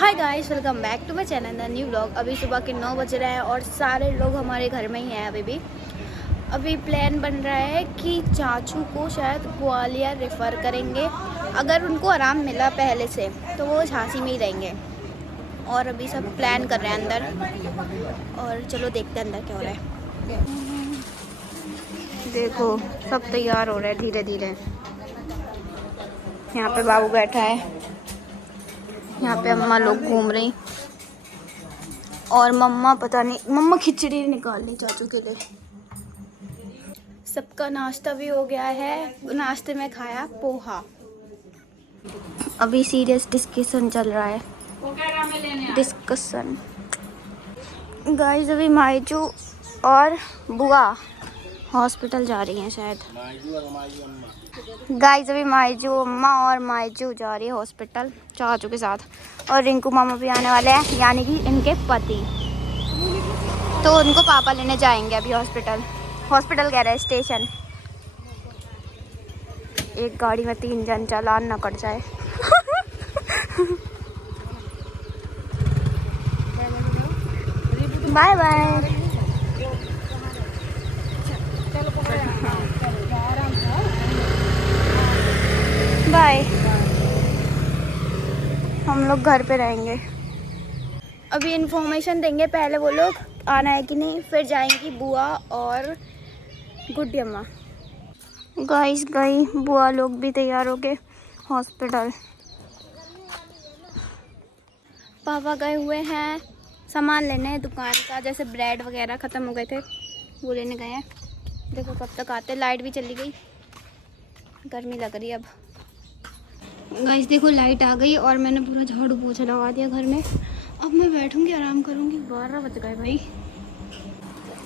Hi guys, welcome back to my channel the new vlog. अभी सुबह के 9 बज रहे हैं और सारे लोग हमारे घर में ही हैं। अभी प्लान बन रहा है कि चाचू को शायद ग्वालियर रेफ़र करेंगे। अगर उनको आराम मिला पहले से तो वो झांसी में ही रहेंगे। और अभी सब प्लान कर रहे हैं अंदर, और चलो देखते हैं अंदर क्या हो रहा है। देखो सब तैयार हो रहे हैं धीरे धीरे। यहाँ पे बाबू बैठा है, यहाँ पे अम्मा लोग घूम रही, और मम्मा पता नहीं, मम्मा खिचड़ी निकाल रही चाचू के लिए। सबका नाश्ता भी हो गया है। नाश्ते में खाया पोहा। अभी सीरियस डिस्कशन चल रहा है। डिस्कशन गाइस, अभी मायजू और बुआ हॉस्पिटल जा रही हैं शायद। गाइस अभी मायजू अम्मा और मायजू जा रही है हॉस्पिटल चाचू के साथ, और रिंकू मामा भी आने वाले हैं, यानी कि इनके पति। तो उनको पापा लेने जाएंगे अभी हॉस्पिटल कह रहे हैं, स्टेशन। एक गाड़ी में 3 जन, चालान ना कट जाए। Bye bye. बाय। हम लोग घर पे रहेंगे। अभी इन्फॉर्मेशन देंगे पहले वो लोग आना है कि नहीं, फिर जाएंगी बुआ और गुड्डी अम्मा। गाइस गई बुआ लोग भी तैयार हो गए हॉस्पिटल। पापा गए हुए हैं सामान लेने दुकान का, जैसे ब्रेड वगैरह ख़त्म हो गए थे वो लेने गए हैं। देखो कब तक आते। लाइट भी चली गई, गर्मी लग रही है अब। गाइस देखो लाइट आ गई और मैंने पूरा झाड़ू पोछा लगा दिया घर में। अब मैं बैठूंगी, आराम करूंगी। 12 बज गए भाई।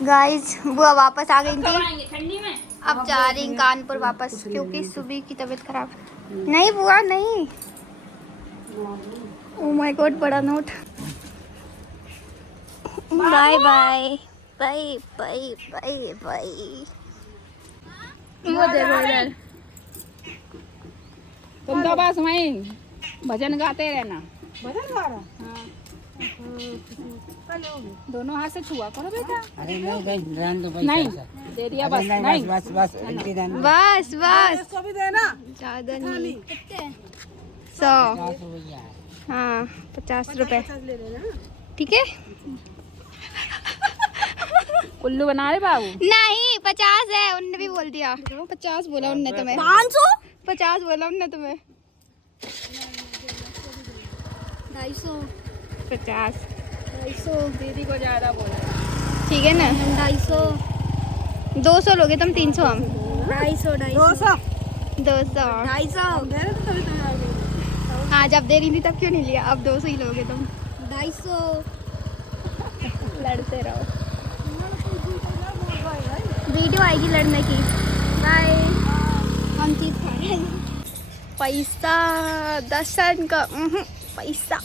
गाइस बुआ वापस आ गई थी, ठंडी में अब जा रही कानपुर वापस, क्योंकि सुबह की तबीयत खराब। नहीं बुआ नहीं। ओह माय गॉड, बड़ा note. Bye bye bye bye bye bye. वो देखो इधर, तुम तो बस वहीं भजन गाते रहना। भजन गा रहा? हाँ। दोनों हाथ से छुआ करो बेटा। अरे नहीं रहने दो भाई। नहीं दे दिया बस। नहीं बस बस इनकी रहने दो। बस बस। इसको भी देना। ज्यादा नहीं। कितने? 100। 50 रुपया है। हाँ 50 रुपए। 50 ले लेना। ठीक है। उल्लू बना रहे बाबू। नहीं 50 है, उनने भी बोल दिया। 50 बोला उनने तुम्हें। 500 50 बोला उनने तुम्हें। 250 50 250 दीदी को ज्यादा बोला। ठीक है ना। 250 200 लोगे तुम, 300 हम। 250 200 250 हाँ जब दे रही थी तब क्यों नहीं लिया, अब 200 ही लोगे तुम। 250 लड़ते रहो, वीडियो आएगी लड़ने की। बाय। हम चीज खा रहे हैं। पैसा दर्शन का पैसा।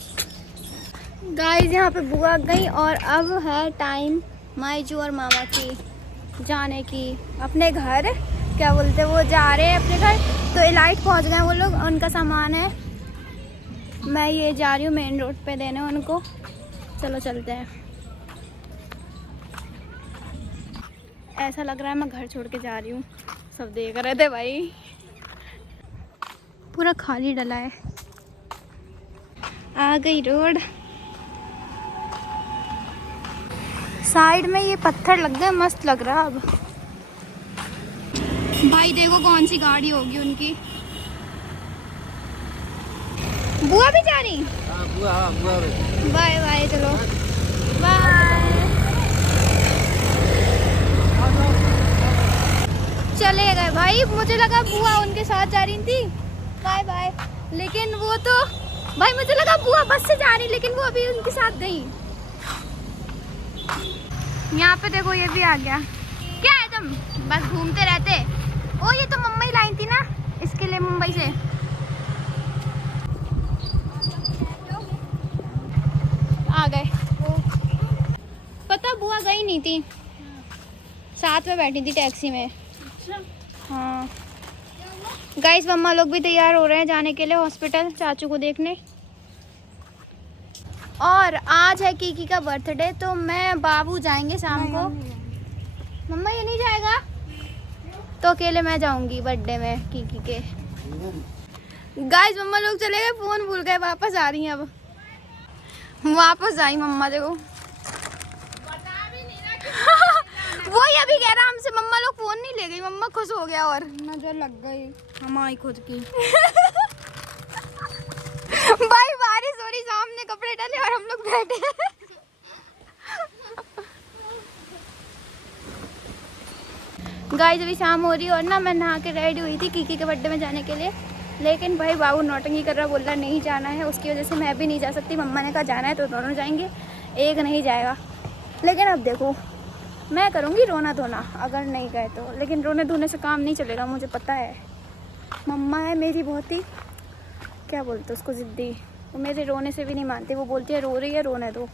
गाइस यहाँ पे बुआ गई और अब है टाइम मायजू और मामा की जाने की अपने घर। क्या बोलते वो जा रहे हैं अपने घर, तो एलाइट पहुँच गए वो लोग। उनका सामान है, मैं ये जा रही हूँ मेन रोड पे देने उनको। चलो चलते हैं। ऐसा लग रहा है मैं घर छोड़ के जा रही हूँ। सब देख रहे थे भाई, पूरा खाली डला है। आ गई रोड। साइड में ये पत्थर लग गए, मस्त लग रहा अब। भाई देखो कौन सी गाड़ी होगी उनकी। बुआ भी जा रही। हां बुआ भी। Bye bye. चलो बाय। चले गए भाई, मुझे लगा बुआ उनके साथ जा रही थी। Bye bye. लेकिन वो तो भाई, मुझे लगा बुआ बस से जा रही, लेकिन वो अभी उनके साथ गई। यहाँ पे देखो ये भी आ गया। क्या है तुम बस घूमते रहते। ओ ये तो मम्मा ही लाई थी ना इसके लिए मुंबई से। आ गए। पता बुआ गई नहीं थी, साथ में बैठी थी टैक्सी में। हाँ गाइस मम्मा लोग भी तैयार हो रहे हैं जाने के लिए हॉस्पिटल चाचू को देखने। और आज है कीकी का बर्थडे, तो मैं बाबू जाएंगे शाम को। मम्मा ये नहीं जाएगा तो अकेले मैं जाऊंगी बर्थडे में कीकी के। गाइस मम्मा लोग चले गए, फोन भूल गए, वापस आ रही हैं अब। वापस आई मम्मा, देखो वो ही अभी कह रहा हमसे, मम्मा लोग फोन नहीं ले गई। मम्मा खुश हो गया और नजर लग गई हमारी खुद की। भाई बारिश हो रही, सामने कपड़े डाले और हम लोग बैठे। गाइस अभी शाम हो रही है और ना मैं नहा के रेडी हुई थी कीकी के बर्थडे में जाने के लिए, लेकिन भाई बाबू नौटंकी कर रहा, बोल रहा नहीं जाना है। उसकी वजह से मैं भी नहीं जा सकती। मम्मा ने कहा जाना है तो दोनों जाएंगे, एक नहीं जाएगा। लेकिन अब देखो मैं करूँगी रोना धोना अगर नहीं गए तो, लेकिन रोने धोने से काम नहीं चलेगा, मुझे पता है। मम्मा है मेरी बहुत ही, क्या बोलते उसको, ज़िद्दी। वो मेरे रोने से भी नहीं मानती, वो बोलती है रो रही है रोने दो,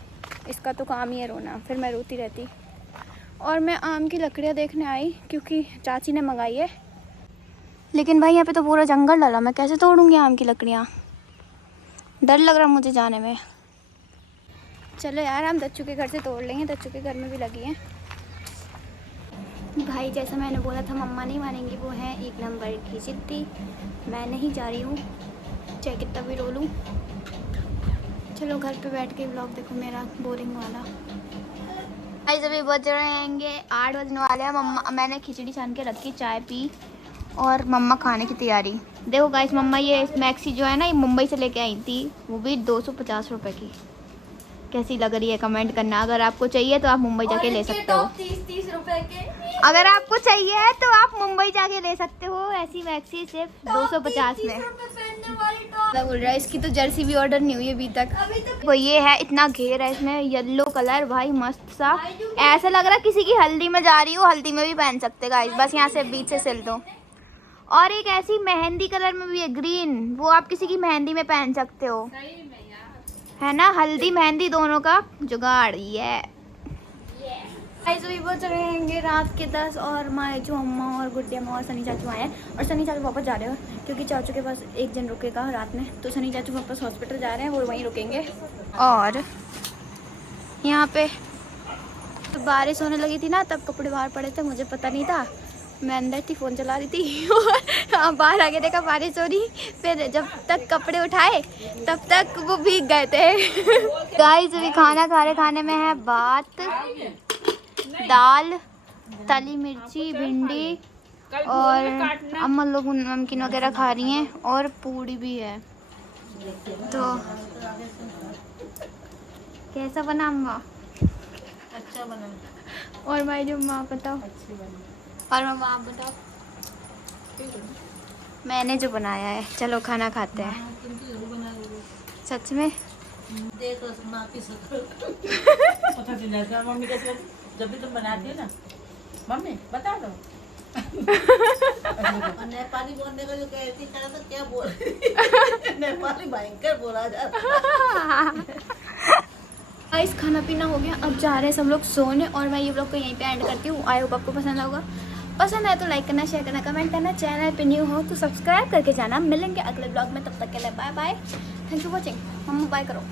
इसका तो काम ही है रोना। फिर मैं रोती रहती। और मैं आम की लकड़ियाँ देखने आई क्योंकि चाची ने मंगाई है, लेकिन भाई यहाँ पे तो पूरा जंगल डाला, मैं कैसे तोड़ूंगी आम की लकड़ियाँ, डर लग रहा मुझे जाने में। चलो यार हम दच्चू के घर से तोड़ लेंगे, दच्चू के घर में भी लगी हैं। भाई जैसा मैंने बोला था मम्मा नहीं मानेंगी, वो है एक नंबर की जिद्दी। मैं नहीं जा रही हूँ चाहे कितना भी रो लूँ। चलो घर पे बैठ के व्लॉग देखो मेरा बोरिंग वाला। भाई अभी बज रहेंगे 8 बजने वाले हैं। मम्मा, मैंने खिचड़ी छान के रखी, चाय पी और मम्मा खाने की तैयारी। देखो गाइस मम्मा ये मैक्सी जो है ना, ये मुंबई से लेके आई थी, वो भी 250 रुपये की। कैसी लग रही है कमेंट करना। अगर आपको चाहिए तो आप मुंबई जाके ले सकते हो। 30 रुपए के। अगर आपको चाहिए तो आप मुंबई जाके ले सकते हो, ऐसी मैक्सी सिर्फ 250 में। बोल रहा है इसकी तो जर्सी भी ऑर्डर नहीं हुई अभी तक। वो ये है, इतना घेर है इसमें, येलो कलर भाई मस्त सा, ऐसा लग रहा है किसी की हल्दी में जा रही हो, हल्दी में भी पहन सकते गाइस, बस यहाँ से बीच से सिल दो। और एक ऐसी मेहंदी कलर में भी है ग्रीन, वो आप किसी की मेहंदी में पहन सकते हो, है ना, हल्दी मेहंदी दोनों का जुगाड़। ये बज रहेंगे रात के 10 और मायचू अम्मा और गुड्डी अम्मा और सनी चाचू आए हैं। और सनी चाचू वापस जा रहे हो क्योंकि चाचू के पास एक जन रुकेगा रात में, तो सनी चाचू वापस हॉस्पिटल जा रहे हैं, वो वहीं रुकेंगे। और यहाँ पे बारिश होने लगी थी ना, तब कपड़े बाहर पड़े थे, मुझे पता नहीं था, मैं अंदर थी फ़ोन चला रही थी और बाहर आके देखा बारिश हो रही। फिर जब तक कपड़े उठाए तब तक वो भीग गए थे। गाइस अभी खाना खा रहे, खाने में है भात, दाल, तली मिर्ची, भिंडी और अम्मा लोग नमकीन वगैरह खा रही हैं और पूड़ी भी है। तो कैसा बना अम्मा? अच्छा बना। और भाई जो माँ बताओ, और मम्मा आप बताओ। मैंने जो बनाया है। चलो खाना खाते हैं। सच में देखो माँ की शक्ल पता चल जाता है। मम्मी कैसे जब भी तुम बनाती हो ना, मम्मी बता दो। नेपाली बोलने का जो कहती है तो क्या बोल नेपाली भयंकर बोला जाता। गाइस खाना पीना हो गया, अब जा रहे हैं सब लोग सोने और मैं ये ब्लॉग को यहीं पे एंड करती हूँ। आई होप आपको पसंद होगा, पसंद आए तो लाइक करना, शेयर करना, कमेंट करना, चैनल पे न्यू हो तो सब्सक्राइब करके जाना। मिलेंगे अगले ब्लॉग में, तब तक के लिए bye bye, thank you watching. मम्मा बाय करो।